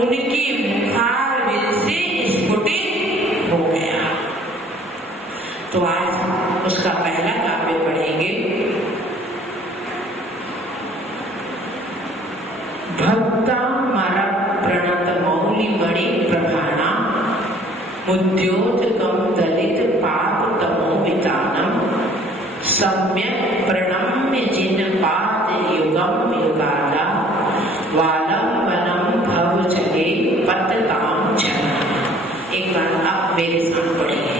उनकी मुखारविंद से स्फुटित हो गया। तो आज उसका पहला काव्य पढ़ेंगे। भक्ता मर प्रणत मौलि मणि प्रभाणा उद्योतकम दलित पाप तमो वितानम सम्यक प्रणम्य जिन पाद युगम युगाला वालंबनम भव जगे पतताम छना। एक बार आप मेरे साथ पढ़िए।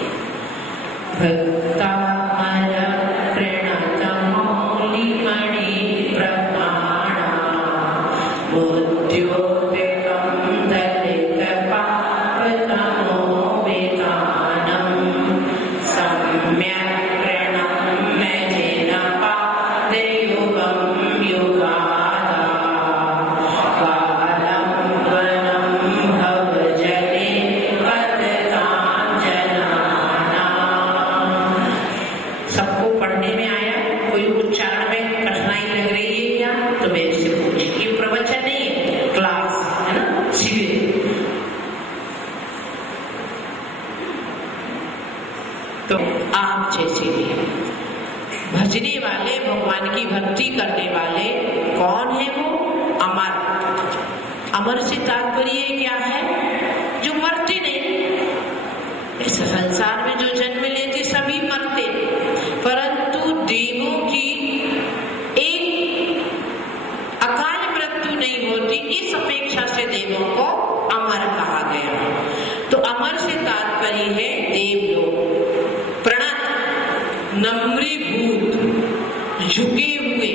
भक्ता मर प्रणत मौलि मणि प्रभाणा उद्योतकम दलित पाप तमो वितानम सम्यक प्रणम्य जिन पाद युगम युगाला वालंबनम भव जगे पतताम जनाना। सबको पढ़ने में आया? कोई उच्चारण में कठिनाई लग रही है क्या? तो मेरे से पूछिए। ये प्रवचन नहीं है, क्लास है ना, शिविर। तो आप जैसे भजने वाले, भगवान की भक्ति करने वाले कौन है? वो अमर। अमर से तात्पर्य क्या है? जो मरते नहीं। इस संसार में जो जन्म लेते सभी मरते, परंतु देवों की एक अकाल मृत्यु नहीं होती, इस अपेक्षा से देवों को अमर कहा गया। तो अमर से तात्पर्य है देवलोक। प्रणत, नम्रीभूत, झुके हुए,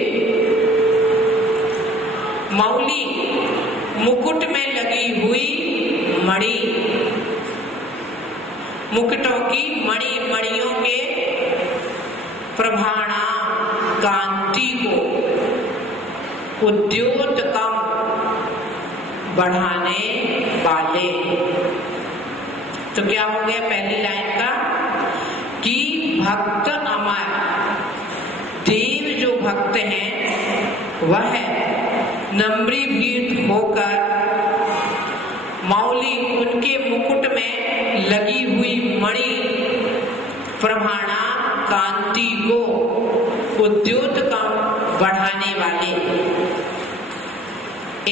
मौली, मुकुट में लगी हुई मणि, मुकुटों की मणि, मणियों के प्रभाणा, कांति को, उद्योतकम, बढ़ाने वाले। तो क्या हो गया पहली लाइन का? कि भक्त अमर, देव जो भक्त हैं वह नम्रीभूत होकर मौली, उनके मुकुट में लगी हुई मणि, प्रभाणा, कांति को, उद्योतकम, बढ़ाने वाले।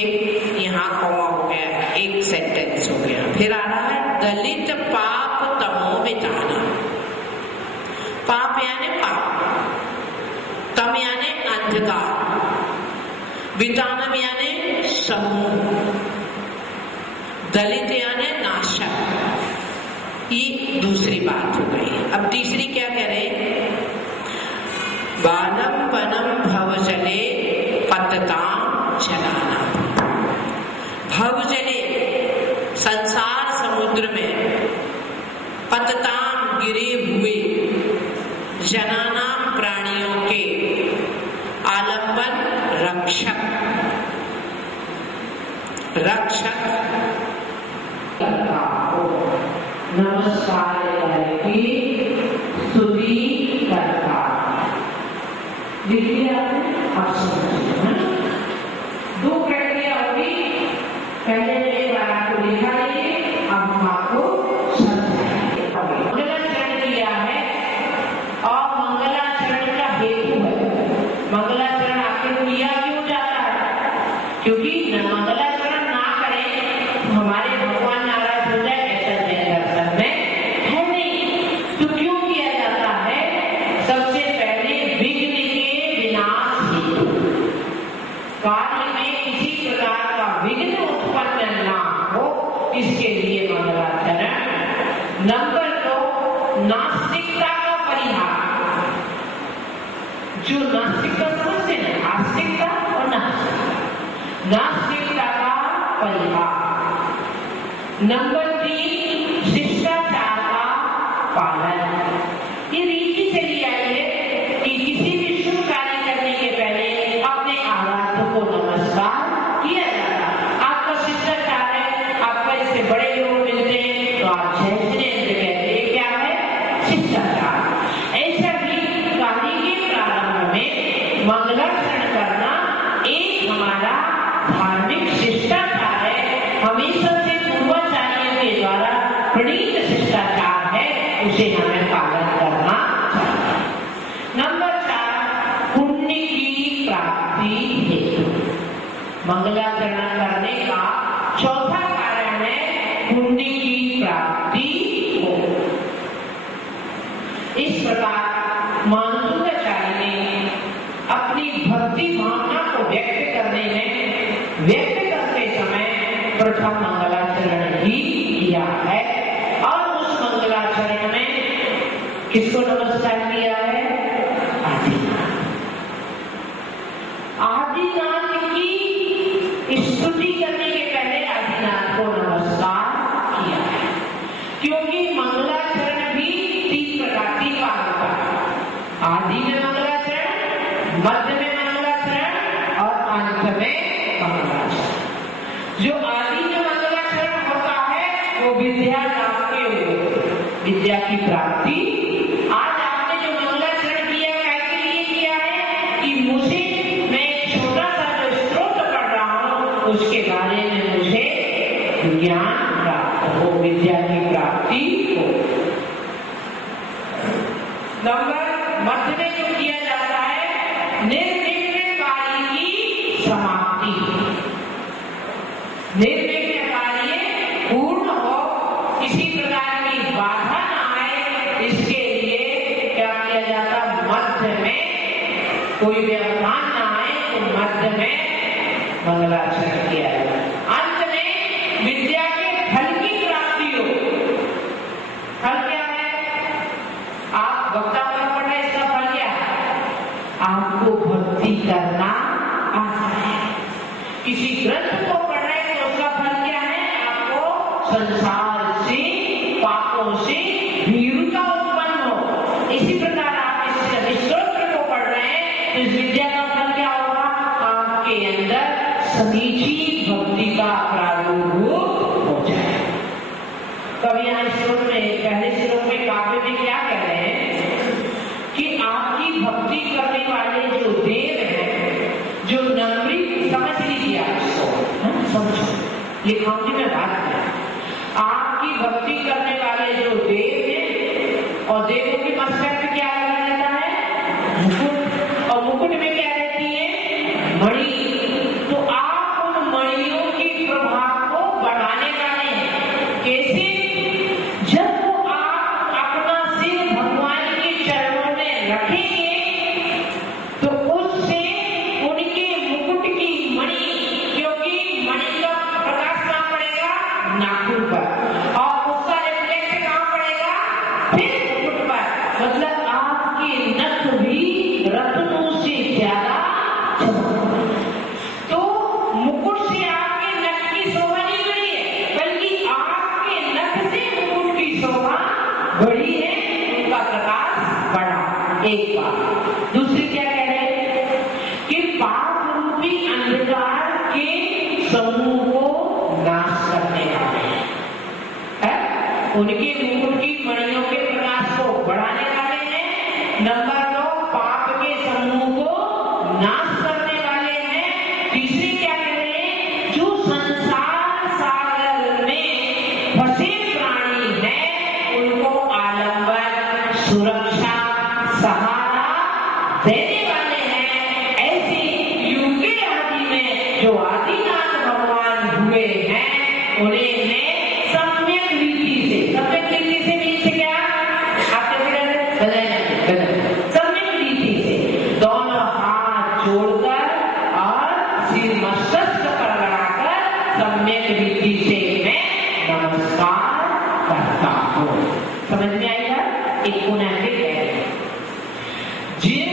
एक यहाँ कॉमा हो गया, एक सेंटेंस हो गया। फिर आ रहा है दलित पाप तमो विताना। पाप यानी पाप, तम यानी अंधकार, वितानम यानी समूह, दलित यानी नाशक। ये दूसरी बात हो गई। अब तीसरी क्या कह रहे? वालंबनम भव जले पतताम जनाना। भव जले, संसार समुद्र में, पतताम, गिरे हुए, जनानाम, प्राणियों के, आलंबन, रक्षक, रक्षक, नमस्कार की स्तुति करता। लिखिए आप समझिए। दो प्रक्रिया होगी। पहले एक बार आपको लिखा है, अब हम आपको समझाएंगे। मंगलाचरण किया है और मंगलाचरण का हेतु है। मंगलाचरण आखिर किया क्यों जाता है? क्योंकि मंगलाचरण ना करें हमारे भगवान नाराज हो जाए, ऐसा दर्शन में है नहीं। तो क्यों किया जाता है? सबसे पहले विघ्न के विनाश हेतु, कार्य में किसी प्रकार का विघ्न उत्पन्न ना हो, इसके लिए मंगलाचरण। नंबर 2, नास्तिकता का परिहार। जो नास्तिकता समझते हैं, आस्तिकता और नास्तिकता, नास्तिकता का परिहार। नंबर 3, शिष्टाचार का पालन। ये रीति चली आई है कि किसी भी शुभ कार्य करने के पहले अपने आराध्य को नमस्कार किया जाता। आपका शिष्टाचार है, आपका इससे बड़े लोग मिलते हैं तो आप जय श्री कहते हैं, क्या है? शिष्टाचार। ऐसा भी कार्य के प्रारंभ में मंगलाचरण करना एक हमारा धार्मिक शिष्टाचार है। हमेशा प्रणीत शिष्टाचार है, उसे हमें पालन करना चाहिए। नंबर 4, पुण्य की प्राप्ति हेतु मंगलाचरण करने का चौथा कारण है पुण्य की प्राप्ति हो। इस प्रकार मानसूत्राचार्य ने अपनी भक्ति भावना को व्यक्त करते समय प्रथम मंगलाचरण ही किया है और उस मंगलाचरण में किसको नमस्कार किया है? आदिनाथ की स्तुति करने के पहले आदिनाथ को नमस्कार किया है, क्योंकि मंगलाचरण भी 3 प्रकार का होता है। आदि में मंगलाचरण, मध्य में मंगलाचरण और अंत में मंगलाचरण। जो आदि में मंगलाचरण होता है वो विद्या लाभ के लिए, विद्या की प्राप्ति। आज आपने जो मंगलाचरण किया कैसे लिए किया है कि मुझे छोटा सा जो स्त्रोत पढ़ रहा हूं उसके बारे में मुझे ज्ञान प्राप्त हो, विद्या की प्राप्ति हो। नंबर मध्य में जो किया जाता है निर्विघ्न कार्य की समाप्ति, निर्विघ्न कार्य पूर्ण हो, किसी प्रकार की बाधा ना आए, इसके लिए क्या किया जाता? मध्य में कोई व्यवधान ना आए तो मध्य में मंगलाचरण किया जाए। अंत में विद्या के फल की प्राप्ति हो। फल क्या है? आप वक्तावरण पढ़ रहे, इसका फल क्या है? आपको भक्ति करना आता है। किसी ग्रंथ को पढ़ रहे तो उसका फल क्या है? आपको संसार से, पापों से भीरुता उत्पन्न हो। इसी प्रकार आप इस स्तोत्र को पढ़ रहे हैं, इस विद्या का फल क्या होगा? आपके अंदर समीची भक्ति का प्रारूप हो जाए। तब यहाँ श्लोक में, पहले श्लोक में काव्य में क्या कह रहे हैं कि आपकी भक्ति करने वाले जो देव हैं, जो नम्री, समझ लीजिए आप इसको, समझो, लिखाऊंगी मैं बात में। आपकी भक्ति करने वाले जो देव हैं, और देवों की मस्तक पे क्या लगा रहता है? मुकुट, और मुकुट में क्या रहती है? मणि। तो आप उन मणियों की प्रभाव को बढ़ाने वाले हैं। कैसे? जब वो आप अपना सिर भगवान के चरणों में रखेंगे तो उससे उनके मुकुट की मणि, क्योंकि मणि का प्रकाश कहाँ पड़ेगा? नाखून पर, और उसका रिफ्लेक्ट कहाँ पड़ेगा? फिर मुकुट पर। मतलब आपके नख भी रत्नों से ज्यादा चमकते। तो मुकुट से आपके नख की शोभा नहीं बढ़ी है, बल्कि आपके नख से मुकुट की शोभा बढ़ी है, उनका प्रकाश बढ़ा। एक बात। दूसरी क्या कह रहे हैं कि पाप रूपी अंधकार के समूह को नाश करने वाले हैं, उनके मुकुट की मणियों के प्रकाश को बढ़ाने वाले हैं। नंबर 2, पाप के समूह को नाश करने वाले हैं। तीसरी क्या कह रहे हैं? जो संसार सागर में फंसे प्राणी हैं, उनको आलंबन, सुरक्षा, सहारा देने वाले हैं। ऐसे युग के आदि में जो आदिनाथ भगवान हुए हैं, उन्हें सम्यक रीति से नीचे क्या सम्यक रीति से दोनों हाथ जोड़कर और सिर मस्तक पर लगाकर सम्यक रीति से मैं नमस्कार करता हूँ। समझ में आएगा? एक पुनः जिन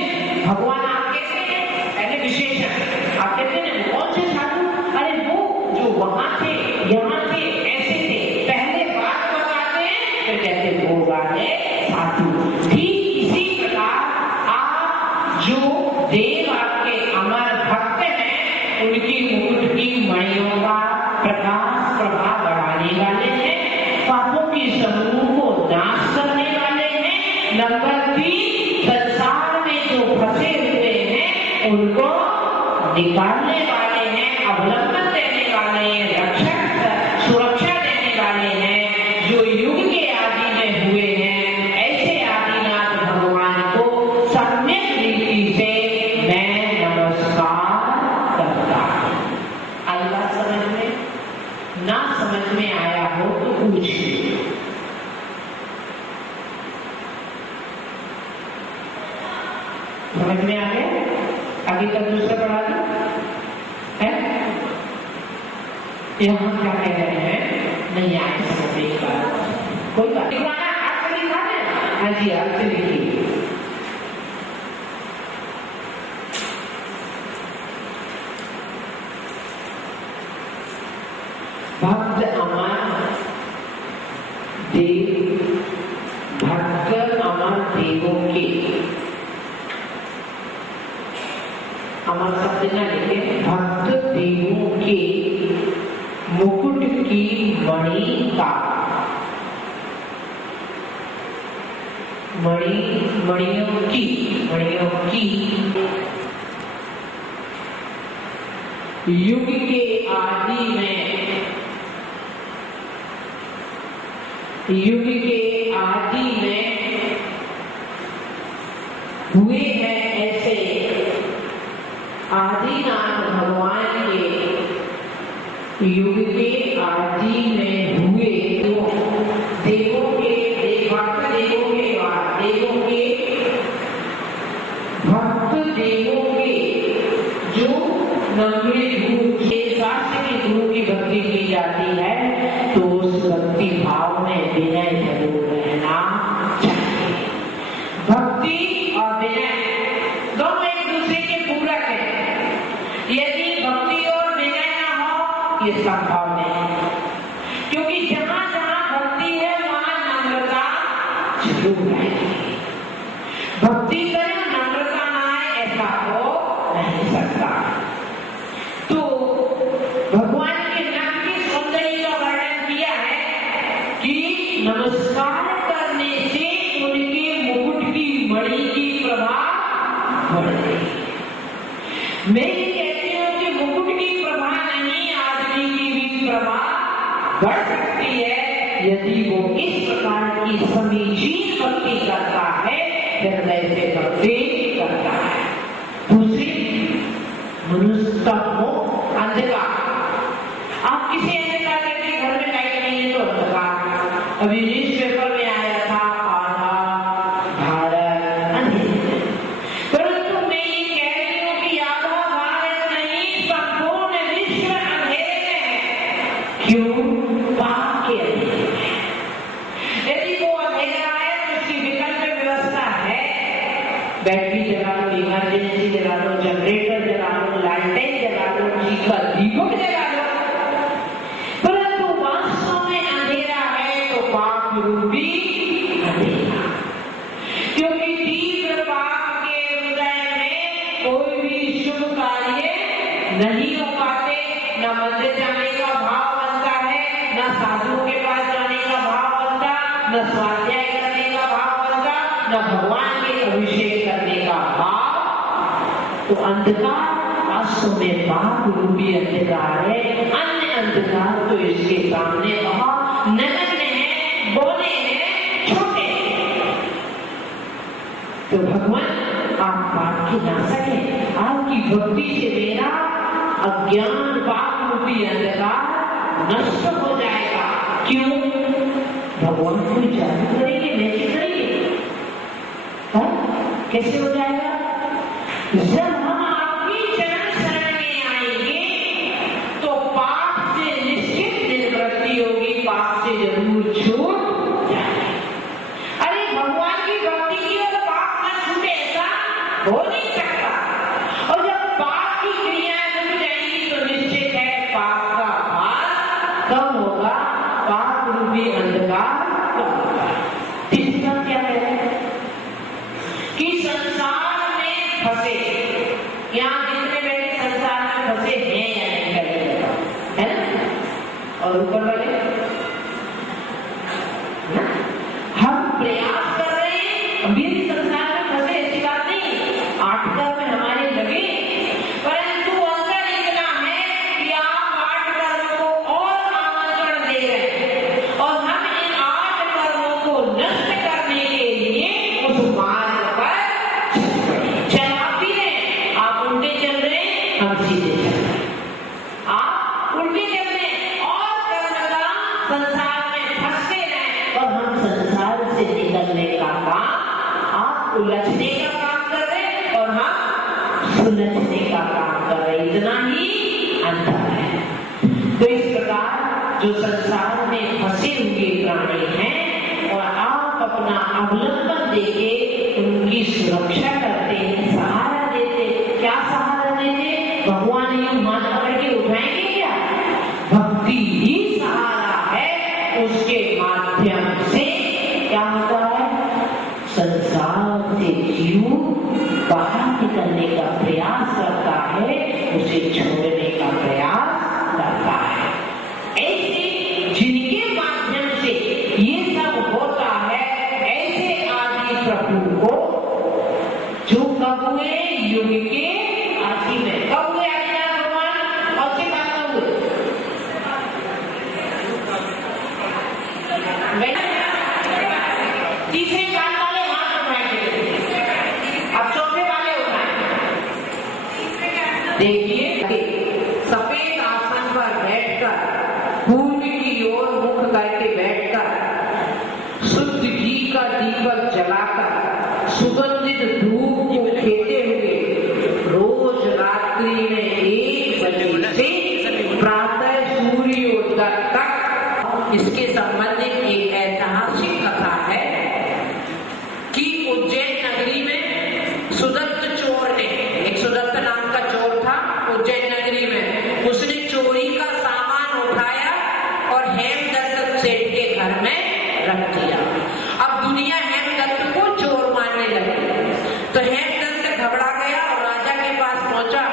भगवान आप कहते हैं, पहले विशेषण आप कहते हैं कौन से साधु? अरे वो जो वहां थे, यहाँ थे, ऐसे थे, पहले बात बताते हैं, फिर कहते वो वाले साधु। ठीक इसी प्रकार आप जो देव आपके अमर भक्त हैं, उनकी मुकुट की मणियों का प्रकाश प्रभाव बढ़ाने वाले हैं, पापों के समूह को नाश करने वाले हैं। नंबर 3, संसार में जो फंसे हुए हैं उनको निकालने वाले हैं, अवलंबन देने वाले हैं, रक्षक, सुरक्षा देने वाले हैं। जो युग समझ में आया हो तो पूछिए। समझ में आ गया? आगे का दूसरा पढ़ा दो है। यहाँ क्या कह रहे हैं? नहीं आए समझने की बात, कोई बात नहीं। हाथ से लिखा है? हाँ जी, हाथ से लिखिए। भक्त अमर देव, भक्त अमर देवों के, अमर शब्द न लिखे, भक्त देवों के मुकुट की मणि का, मणियों की युग के आदि में, युग के आदि में हुए हैं ऐसे आदिनाथ भगवान के, युग के आदि में हुए देवों के, भक्त देवों के, भक्त देवों के जो नम्र गुरु के शास्त्र के गुरु की भक्ति की जाती है, तो उस भक्ति भाव में विनय जरूर रहना चाहिए। भक्ति और विनय दोनों एक दूसरे के पूरक है। यदि भक्ति और विनय न हो, ये संभव नहीं, क्योंकि जहां जहां भक्ति है वहां नम्रता जरूर रहेगी। भक्ति करें नम्रता ना आए, ऐसा हो नहीं सकता। तो भगवान के नाम की सौंदर्य का वर्णन किया है कि नमस्कार करने से उनके मुकुट की मणि की प्रभा बढ़ गई। मैं ये कहती हूँ कि मुकुट की प्रभा नहीं, आदमी की भी प्रभा बढ़ सकती है यदि वो इस प्रकार की समीचीन भक्ति करता है, हृदय से भक्ति करता है। दूसरी मनुष्य हो अंधकार। आप किसी अंधकार के घर में लाइट नहीं है तो अंधकार। अभी न्यूज पेपर में आया था आधा भारत अंधेरे, परंतु मैं ये कह रही हूँ कि आधा भारत नहीं, संपूर्ण विश्व अंधेरे में है। क्यों? पाप के अंधेरे में। यदि वो अंधेरा है तो उसकी विकल्प व्यवस्था है, बैटरी जला लो, इमरजेंसी जला लो, जनरेटर जला लो, लालटेन जला लो, दीपक जला लो, परंतु वास्तव में अंधेरा है तो पाप रूपी अंधेरा। क्योंकि तीव्र पाप के हृदय में कोई भी शुभ कार्य नहीं हो पाते, न मंदिर जाने का भाव बनता है, न साधुओं के पास जाने का भाव बनता, न स्वाध्याय करने का भाव बनता, न भगवान के अभिषेक करने का भाव। तो अंधकार वास्तव में पाप रूपी अंधकार है। अन्य अंधकार तो इसके सामने बहुत नगण्य है, बोले हैं, छोटे हैं। तो भगवान आप पाप की नाशक है, आपकी भक्ति से मेरा अज्ञान पाप रूपी अंधकार नष्ट हो जाएगा। क्यों? भगवान कोई जादू करेंगे, मैजिक करेंगे? कैसे हो जाएगा? जब हम आपकी चरण शरण में आएंगे तो पाप से निश्चित निवृत्ति होगी, पाप से जरूर छूट जाएगी। अरे भगवान की भक्ति की और पाप न छूटे, ऐसा हो नहीं सकता। और जब पाप की क्रियाएं रुक जाएंगी तो निश्चित है पाप का भार कम होगा, पाप रूपी अंधकार कम होगा। तीसरा क्या है कि संसार में फंसे, यहाँ जितने बैठे संसार में फंसे हैं या नहीं करेंगे, है ना? और ऊपर वाले हम प्रयास कर रहे हैं, अभी भी संसार में फंसे, ऐसी बात नहीं, 8 कर्म में हमारे लगे, परंतु अंतर इतना है कि आप 8 कर्मों को और आमंत्रण दे रहे हैं और हम इन 8 कर्मों को नष्ट करने के लिए उस मार्ग पर चल आप भी रहे, आप उल्टे चल रहे हैं, हम सीधे चल रहे हैं। आप उल्टे चल रहे हैं और कर्म का सुलझने का काम कर रहे, इतना ही अंतर है। तो इस प्रकार जो संसार में फंसे हुए प्राणी हैं और आप अपना अवलंबन देके उनकी सुरक्षा करते हैं, सहारा देते। क्या सहारा देते? भगवान ये मान करके उठाएंगे क्या? भक्ति ही सहारा है, उसके माध्यम से क्या होता है? संसार से जीव बाहर निकलने का प्रयास करता है, उसे छोड़ने का प्रयास करता है। ऐसे जिनके माध्यम से ये सब होता है, ऐसे आदि प्रभु को जो कब हुए? युग के आदि में। कब हुए आदिनाथ भगवान? और से बात हुए तीसरे काल वाले हाथ उठाएंगे, अब चौथे वाले उठाएंगे। देखिए, सफेद आसन पर बैठकर, पूर्व की ओर मुख करके बैठकर, शुद्ध घी का दीपक जलाकर, सुगंधित धूप को खेते हुए रोज रात्रि में 1 बजे से प्रातः सूर्योदय तक, इसके संबंधित एक ऐतिहासिक कथा है कि उज्जैन नगरी में सुदत्त चोर ने, एक सुदत्त नाम का चोर था उज्जैन नगरी में, उसने चोरी का सामान उठाया और हेमदत्त सेठ के घर में रख दिया। अब दुनिया हेमदत्त को चोर मानने लगी, तो हेमदत्त घबरा गया और राजा के पास पहुंचा।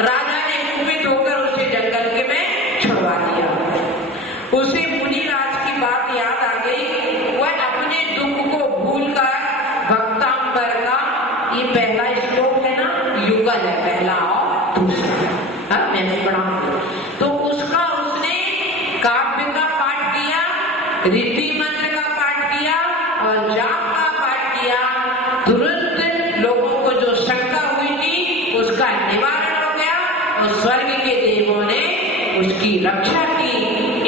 राजा ने कुपित होकर उसे जंगल के में छुड़वा दिया। उसे मुनिराज की बात याद आ गई। वह अपने दुख को भूलकर भक्तांबर का, ये पहला श्लोक है ना, युगल है पहला और दूसरा, मैंने पढ़ा, तो उसका उसने काव्य का पाठ किया, रीति मंत्र का पाठ किया और जाप का पाठ किया। तुरंत लोगों को जो शंका हुई थी उसका निवारण हो गया और स्वर्ग के देवों ने उसकी रक्षा की।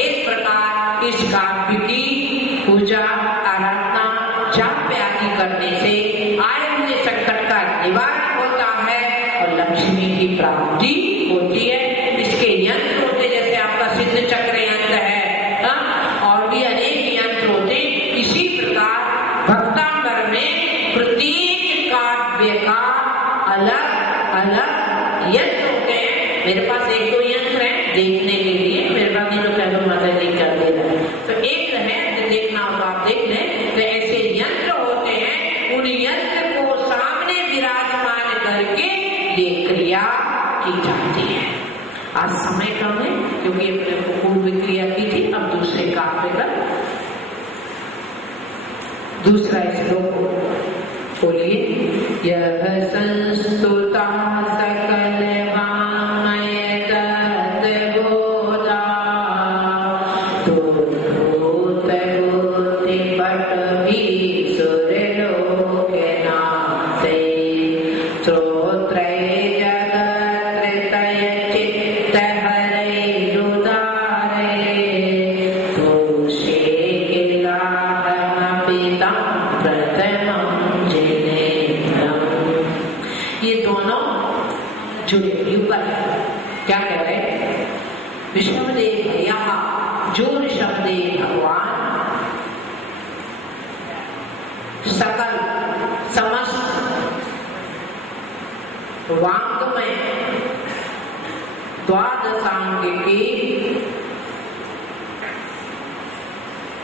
इस प्रकार इस काव्य की पूजा आराधना जाप आदि करने से आए हुए संकट का निवारण होता है और लक्ष्मी की प्राप्ति होती है। इसके यंत्र होते, जैसे आपका सिद्ध चक्र यंत्र है, और भी अनेक यंत्र होते। इसी प्रकार भक्तांबर में प्रत्येक काव्य का अलग अलग यंत्र होते हैं। मेरे पास 1-2 यंत्र है देखने के लिए, मेरे पास तीनों पहले माता जी कर दे रहे हैं, तो एक है देखना हो तो आप देख लें। तो ऐसे यंत्र होते हैं, उन यंत्र को सामने विराजमान करके ये क्रिया की जाती है। आज समय कम है क्योंकि अपने को पूर्व क्रिया की थी, अब दूसरे काव्य का दूसरा श्लोक बोलिए। यह संस्तुता सकल क्या कह रहे? ऋषभदेव यहाँ जो ऋषभदेव भगवान सकल समस्त वांग्मय द्वादशांग के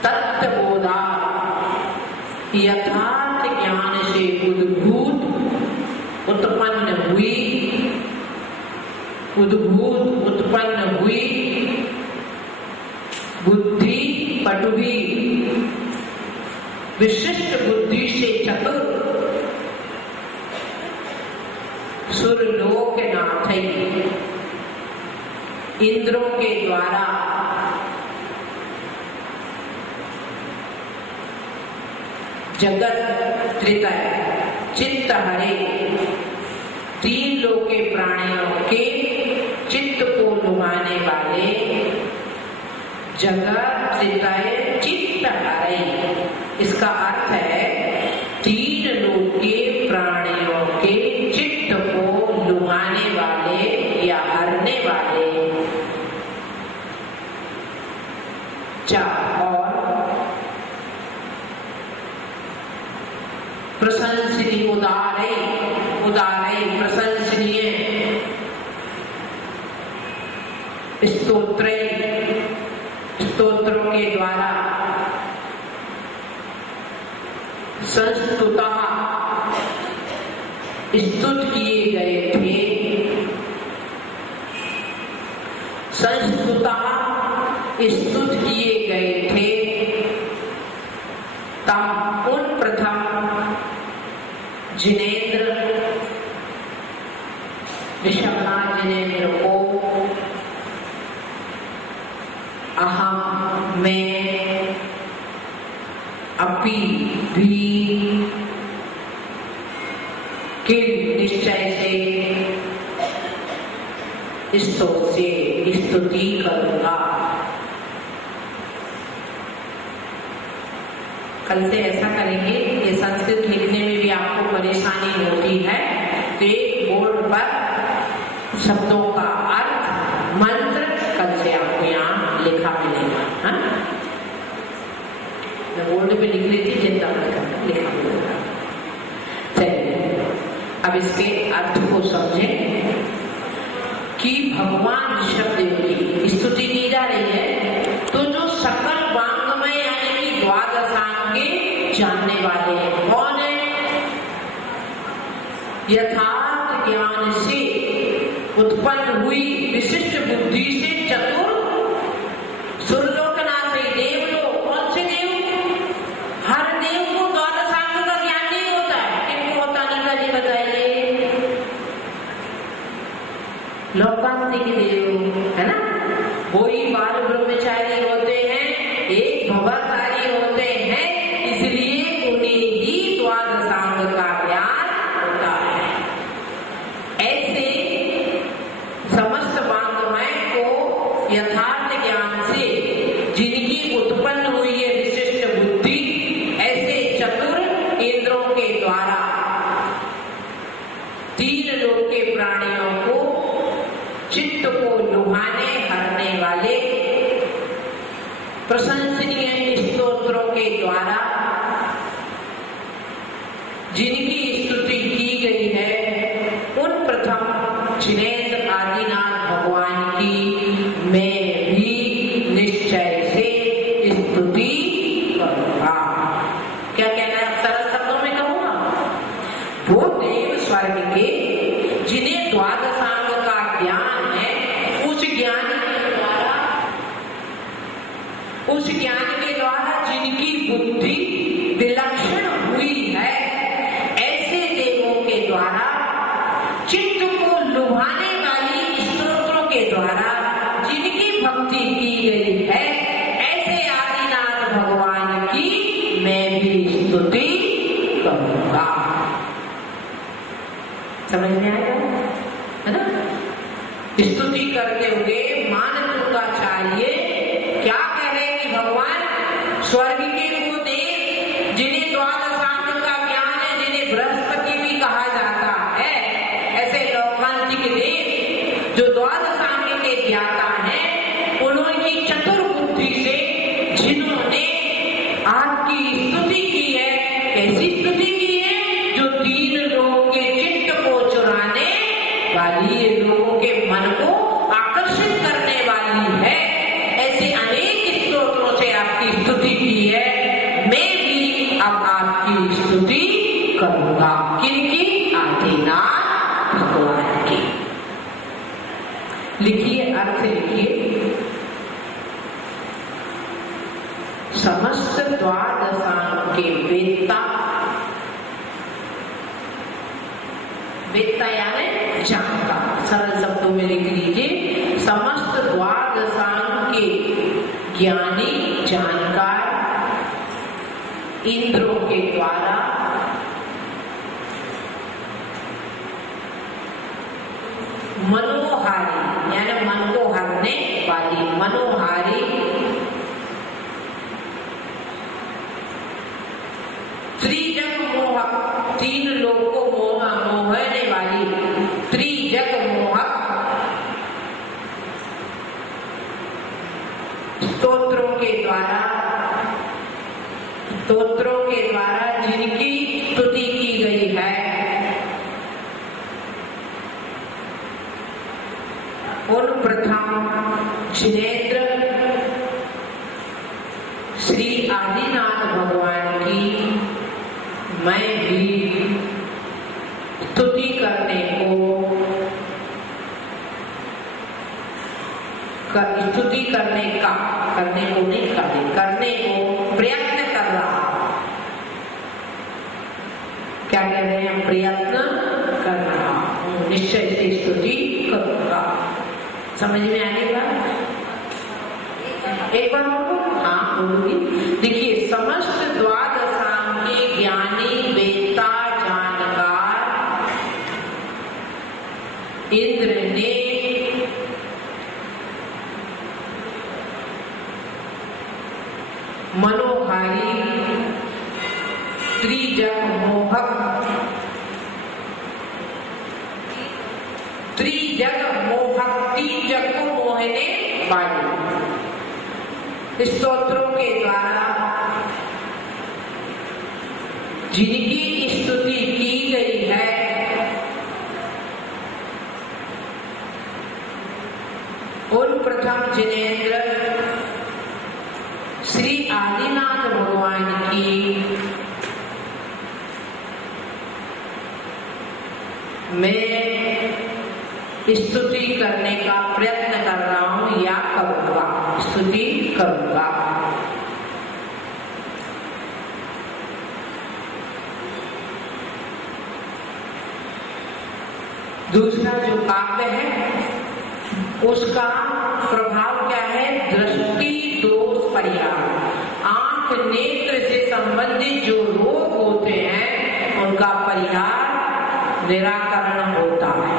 तत्वबोधा यथार्थ ज्ञान से उद्भूत उत्पन्न हुई बुद्धि पटुवी विशिष्ट बुद्धि से चतुर सुरलोक नाथई इंद्रों के द्वारा जगत त्रितय चित्त हरे 3 लोक के प्राणियों के चित्त को लुभाने वाले जगत त्रितय चित्त हरे, इसका अर्थ है 3 लोक के प्राणियों के चित्त को लुभाने और प्रशंसनीय उदारे प्रशंसनीय स्तोत्रों के द्वारा संस्तुतः स्तुत किए गए थे, संस्तुतः स्तुत किए गए थे। तब उन प्रथम जिनेंद्र ऋषभनाथ जिनेंद्र को अहम मैं अपि भी किल निश्चय से स्तुति करूंगा। कल से ऐसा करेंगे, ये संस्कृत लिखने में भी आपको परेशानी होती है तो एक बोर्ड पर शब्दों का अर्थ मंत्र कल से आपको यहाँ लिखा मिलेगा। मैं बोर्ड पे लिख लेती, चिंता मत करना, लिखा मिलेगा। चलिए अब इसके अर्थ को समझें कि भगवान ऋषभदेव की स्तुति की जा रही है। तो जो सकल वांग्मय यानी कि द्वादशांग के जानने वाले हैं, कौन है? यथार्थ ज्ञान से उत्पन्न हुई विशिष्ट बुद्धि से चतुर सुरलोकनाथ देवलोक। कौन से देव? हर देव को द्वादशांग का ज्ञान नहीं होता है। किनको होता नीता जी बताइए? लोकांतिक देव है ना, वो ही बाल ब्रह्मचारी होते हैं, एक भवधारी होते हैं, इसलिए उन्हें ही द्वादशांग का ज्ञान होता है। ऐसे समस्त वांग्मय को यथार्थ ज्ञान से जिनकी उत्पन्न हुई है विशिष्ट बुद्धि, ऐसे चतुर इंद्रों के द्वारा तीन लोक के प्राणियों को चित्त को लुभाने हरने वाले प्रशंसनीय स्तोत्रों के द्वारा जिनकी स्तुति की गई है, उन प्रथम जिनेंद्र आदिनाथ भगवान की मैं भी निश्चय से स्तुति करूंगा। क्या कहना है? सरल शब्दों में कहूंगा, वो देव स्वर्ग के जिन्हें द्वादशांग का ज्ञान है, उस ज्ञान के द्वारा जिनकी बुद्धि विलक्षण हुई है, ऐसे देवों के द्वारा चित्त को लुभाने वाली स्तोत्रों के द्वारा जिनकी भक्ति की गई है, ऐसे आदिनाथ भगवान की मैं भी स्तुति करूंगा। समझ में आएगा है ना? स्तुति करते हुए मानतुंगाचार्य क्या कह रहे हैं कि भगवान स्वर्ग के वो देव जिन्हें द्वादशांग का ज्ञान है, जिन्हें बृहस्पति भी कहा जाता है, ऐसे लौकांतिक देव जो द्वादशांग के ज्ञाता हैं, उन्होंने चतुर बुद्धि से जिन्होंने आपकी स्तुति की है। कैसी स्तुति की है? जो तीन लोगों के चित्त को चुराने वाली, लोगों के मन को आकर्षित करने वाली है। ऐसे अनेक स्तोत्रों से आपकी स्तुति की है। मैं भी अब आपकी स्तुति करूंगा। किनकी? आदिनाथ भगवान की। लिखिए, अर्थ लिखिए। समस्त द्वादशांग के वेत्ता, वेत्ता यानी जानता, सरल शब्दों में लिख लीजिए, समस्त द्वादशांग के ज्ञानी जानकार इंद्रों के द्वारा मनोहारी यानी मन को हरने वाली, मनोहारी त्रिजग मोहक, तीन लोग को मोहने वाली त्रिजग मोहक स्तोत्रों के द्वारा जिनकी स्तुति की गई है, उन प्रथम जिनेंद्र श्री आदिनाथ भगवान की मैं भी स्तुति करने को प्रयत्न कर रहा। क्या कह रहे हैं? प्रयत्न कर रहा हूं, निश्चय से स्तुति करूंगा। समझ में आएगा? एक बार हाँ बोलूंगी। देखिए, समस्त द्वादशाम के ज्ञानी वेत्ता जानकार इंद्र ने मनोहारी त्रिजग मोहक त्रिजग को मोहने वाली स्तोत्रों के द्वारा जिनकी स्तुति की गई है, उन प्रथम जिनेंद्र श्री आदिनाथ भगवान की मैं स्तुति करने का प्रयत्न कर रहा हूं या करूंगा, स्तुति करूंगा। दूसरा जो काव्य है उसका प्रभाव क्या है? दृष्टि दोष परिहार। आंख नेत्र से संबंधित जो रोग होते हैं उनका परिहार, निराकरण होता है।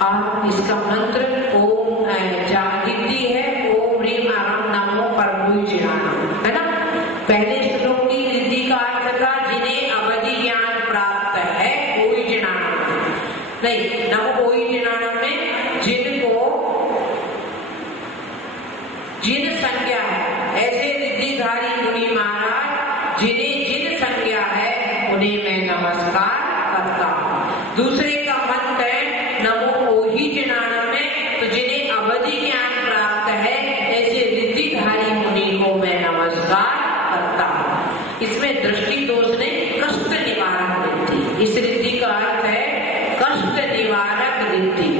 और इसका मंत्र ओम जागृति है, ओम ह्रीम अहम नमो परभुज्यानम, है ना। पहले श्लोक की रिद्धि का अर्थ था जिन्हें अवधि ज्ञान प्राप्त है, कोई जिनानम नहीं, नमो कोई जिनानम में जिनको जिन संज्ञा है, ऐसे रिद्धिधारी मुनि महाराज जिन्हें जिन संज्ञा है उन्हें मैं नमस्कार करता हूँ। दूसरे का मंत्र है नमो ओहि जिनानम में, तो जिन्हें अवधि ज्ञान प्राप्त है ऐसे रिद्धिधारी मुनि को मैं नमस्कार करता हूँ। इसमें दृष्टि दोष ने कष्ट निवारक रिद्धि, इस रिद्धि का अर्थ है कष्ट निवारक रिद्धि।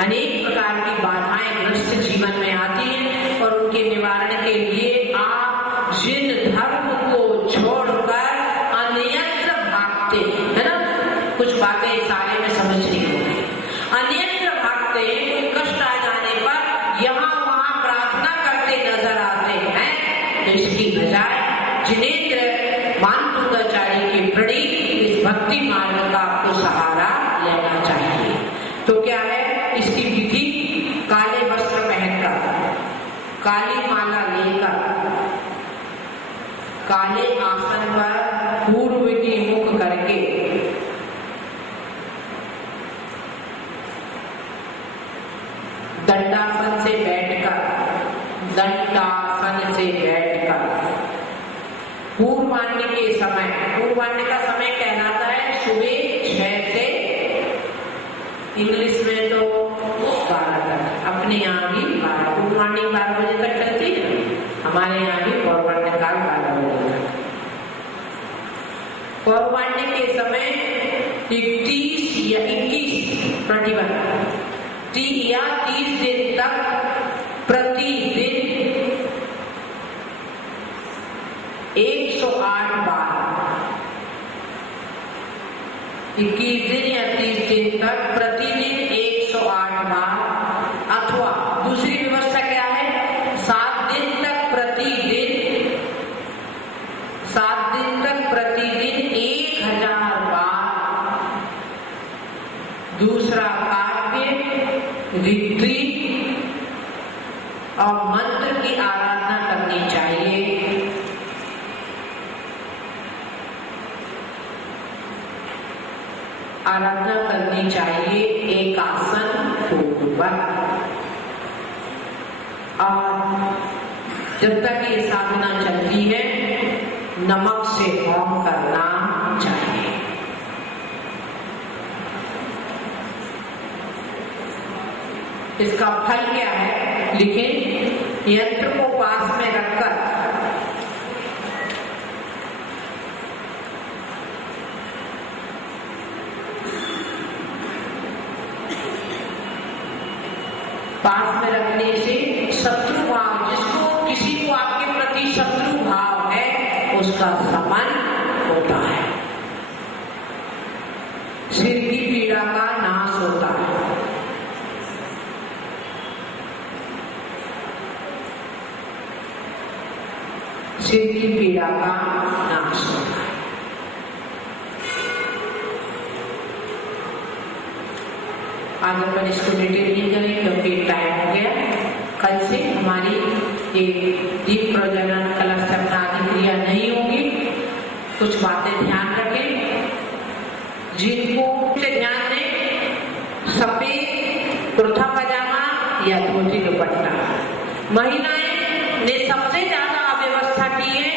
अनेक प्रकार की बाधाएं ग्रस्त जीवन में आती हैं और उनके निवारण के लिए आप जिन धर्म को छोड़कर अन्यत्र भागते, है ना। कुछ बातें सारे में समझ नहीं होती। अन्यत्र भागते, कोई कष्ट आ जाने पर यहाँ वहाँ प्रार्थना करते नजर आते हैं, तो इसकी बजाय जिनेंद्र मानतुंगाचार्य की प्रणीत इस भक्ति मार्ग का आपको सहारा लेना चाहिए। तो क्या है इसकी विधि? काले वस्त्र पहनकर, काली माला लेकर, काले आसन पर पूर्व की मुख करके दंडासन से बैठकर पूर्वाह्न के समय, पूर्वाह्न का समय कहलाता है सुबह 6 से, इंग्लिश में तो 12 तक, अपने यहाँ भी 12, पूर्वाह्न 12 बजे तक चलती है, हमारे यहाँ भी पूर्वाह्न काल 12 बजे तक। पूर्वाह्न के समय 30 या 21 प्रतिबंध 30 दिन तक प्रतिदिन 108 बार, 21 दिन या 30 दिन तक प्रतिदिन 108 बार, अथवा दूसरी व्यवस्था क्या है? 7 दिन तक प्रतिदिन 1000 बार। दूसरा काव्य, रिद्धि और मंत्र की आराधना करनी चाहिए। आराधना करनी चाहिए एक आसन पूर्वक। और जब तक ये साधना चलती है नमक से होम करना चाहिए। इसका फल क्या है लिखें। यंत्र को पास में रखकर रखने से शत्रु भाव, जिसको किसी को आपके प्रति शत्रु भाव है उसका शमन होता है, सिर की पीड़ा का नाश होता है। सिर की पीड़ा का नाश होता है। आज अपन इसको डिटेल नहीं करें क्योंकि टाइम हो गया। कल से हमारी ये दीप प्रज्वलन कलश स्थापना आदि क्रिया नहीं होगी। कुछ बातें ध्यान रखें। जिनको ध्यान दें, सफेद कुर्ता पजामा या धोती दुपट्टा। महिलाएं ने सबसे ज्यादा अव्यवस्था की है।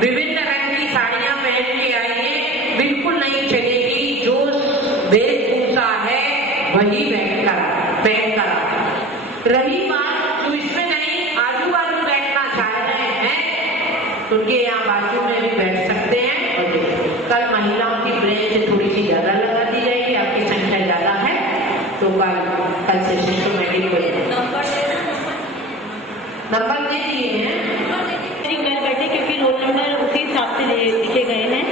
विभिन्न रंग की साड़ियां पहन के आई है, बिल्कुल नहीं चलेगी। जो वेशभूषा है वही पहन कर। रही बात जो इसमें नहीं आजू बाजू बैठना चाह रहे हैं उनके यहाँ बाजू में भी बैठ सकते हैं। और कल महिलाओं की ब्रेंच थोड़ी सी ज्यादा लगा दी जाएगी, आपकी संख्या ज्यादा है तो कल से सिस्टमेटिक हो जाएगा। नंबर दे दिए हैं घर बैठे क्योंकि रोल नंबर उसी हिसाब से लिखे गए हैं।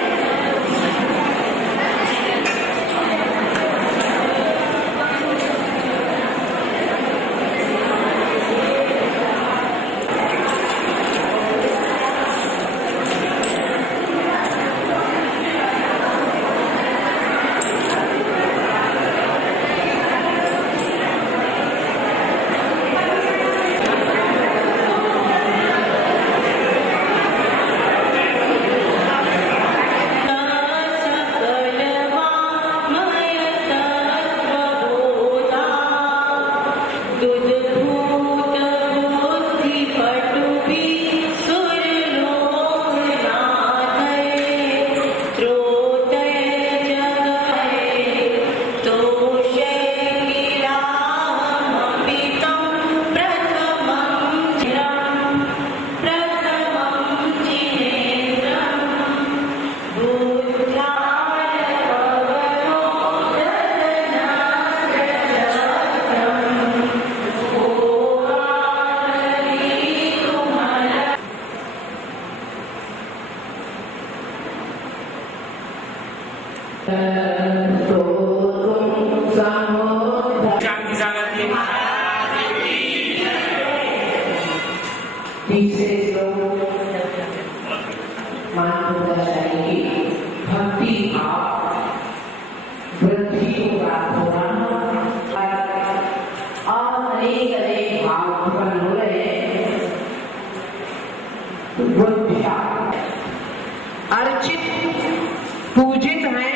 अर्चित पूजित हैं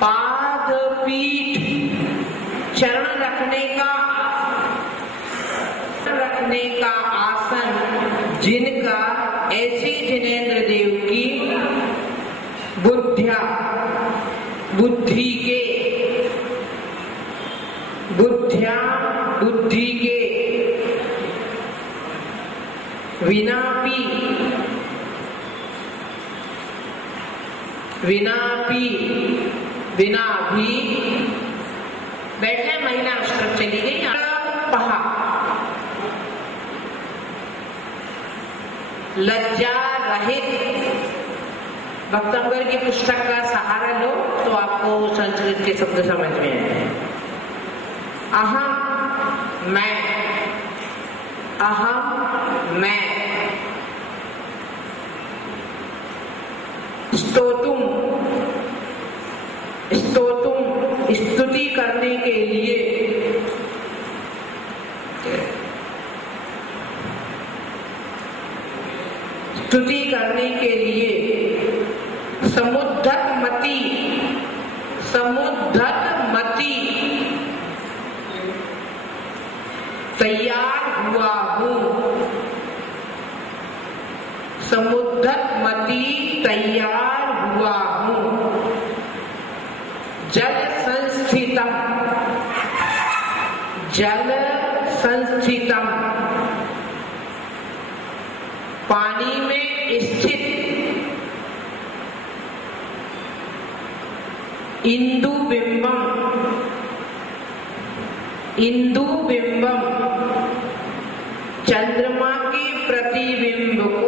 पादपीठ चरण रखने का आसन जिनका ऐसे जिनेंद्र देव की बुद्धि के बिना भी बैठे। महिला अष्टक चली गई। लज्जा रहित भक्तंबर की पुस्तक का सहारा लो तो आपको संस्कृत के शब्द समझ में आए। अहम मैं स्तुति करने के लिए करने के लिए समुद्धतमती तैयार हुआ हूँ। समुद्धतमती तैयार हुआ हूँ। जल संस्थितम पानी में स्थित। इंदु बिंबम चंद्रमा के प्रतिबिंब को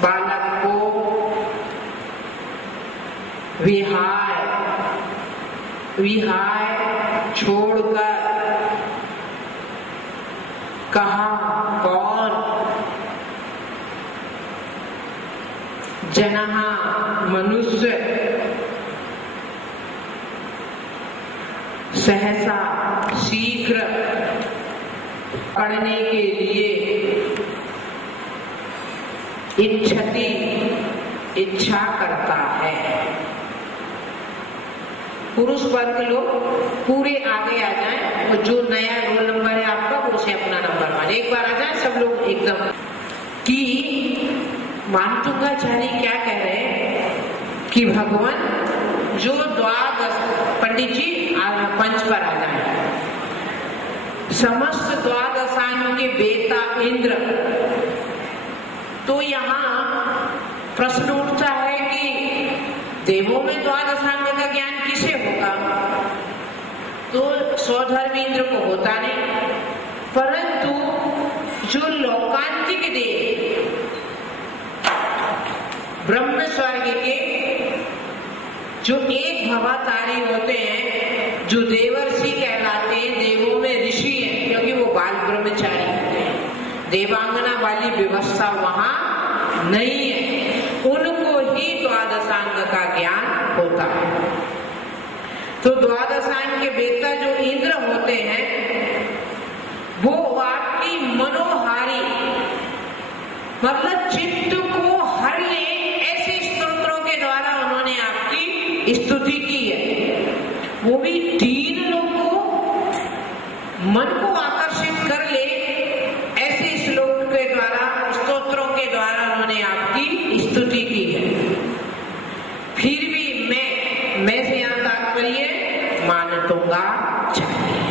बालक को विहाय छोड़कर कहा कौन? जनः मनुष्य सहसा शीघ्र पढ़ने के लिए इच्छा करता है। पुरुष वर्ग लोग पूरे आगे आ जाएं और जो नया रोल नंबर है आपका वो उसे अपना नंबर माने। एक बार आ जाए सब लोग एकदम। कि मानतुंगाचार्य क्या कह रहे हैं कि भगवान जो द्वादश, पंडित जी पंच पर आ जाए, समस्त द्वादशांग के बेटा इंद्र। तो यहाँ प्रश्न उठता है कि देवों में द्वादशांग का ज्ञान किसे होगा? तो स्वधर्म इंद्र को होता नहीं, परंतु जो लोकांतिक देव ब्रह्म स्वर्ग के जो एक भवातारी होते हैं, जो देवर्षि कहलाते हैं, देवों में ऋषि हैं क्योंकि वो बाल ब्रह्मचारी होते हैं, देवांगना वाली व्यवस्था वहां नहीं है, उनको ही द्वादशांग का ज्ञान होता है। तो द्वादशांग के बेटा जो इंद्र होते हैं वो आपकी मनोहारी मतलब चित्त को हर ले ऐसे स्तोत्रों के द्वारा उन्होंने आपकी स्तुति की है। वो भी 3 लोग को मन को आकर्षित कर ले ऐसे श्लोक के द्वारा, स्तोत्रों के द्वारा उन्होंने आपकी स्तुति की है। फिर भी मैं से यहाँ तात्पर्य मानतुंगा चाहिए,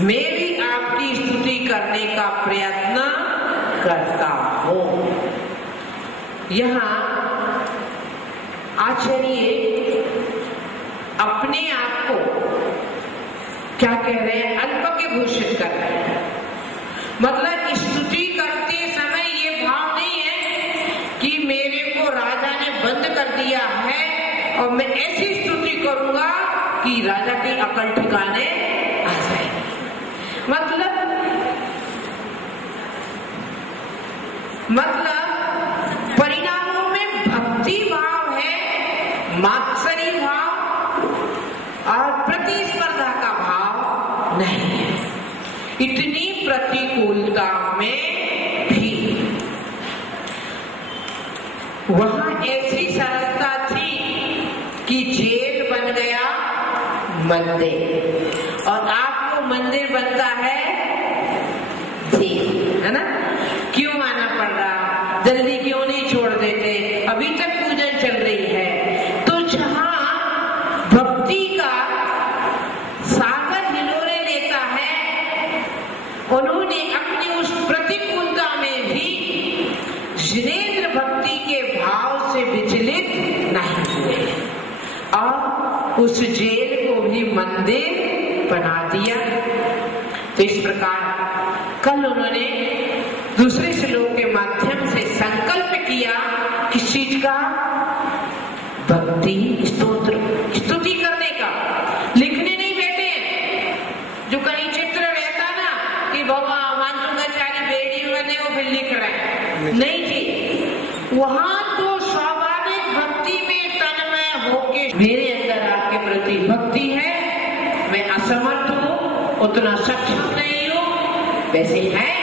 मैं भी आपकी स्तुति करने का प्रयत्न करता हूँ। यहाँ आचार्य अपने आप को क्या कह रहे हैं? अल्पज्ञ घोषित कर रहे हैं। मतलब स्तुति करते समय ये भाव नहीं है कि मेरे को राजा ने बंद कर दिया है और मैं ऐसी स्तुति करूंगा कि राजा की अकल ठिकाने आ जाए। मतलब परिणामों में भक्ति भाव है, मात्सरी भाव और प्रतिस्पर्धा का भाव नहीं है। इतनी प्रतिकूलता में भी वहां ऐसी सरलता थी कि जेल बन गया मंदिर, और आपको मंदिर बनता है जेल, है ना? क्यों आना पड़ रहा? जल्दी क्यों नहीं छोड़ देते? अभी तक पूजन चल रही है। तो जहां भक्ति का सागर हिलोरे लेता है, उन्होंने अपनी उस प्रतिकूलता में भी जिनेंद्र भक्ति के भाव से विचलित नहीं हुए और उस जेल को भी मंदिर बना दिया। तो इस प्रकार कल उन्होंने दूसरे श्लोक के माध्यम से संकल्प किया किस चीज का? भक्ति स्तोत्र स्तुति करने का। लिखने नहीं बैठे हैं। जो कहीं चित्र रहता ना कि भगवान मानतुंगाचार्य बेटी बने वो फिर लिख रहे हैं, नहीं जी, वहां तो स्वाभाविक भक्ति में तन्मय होके प्रति भक्ति है। मैं असमर्थ हूँ, उतना सक्षम नहीं हूँ, वैसे है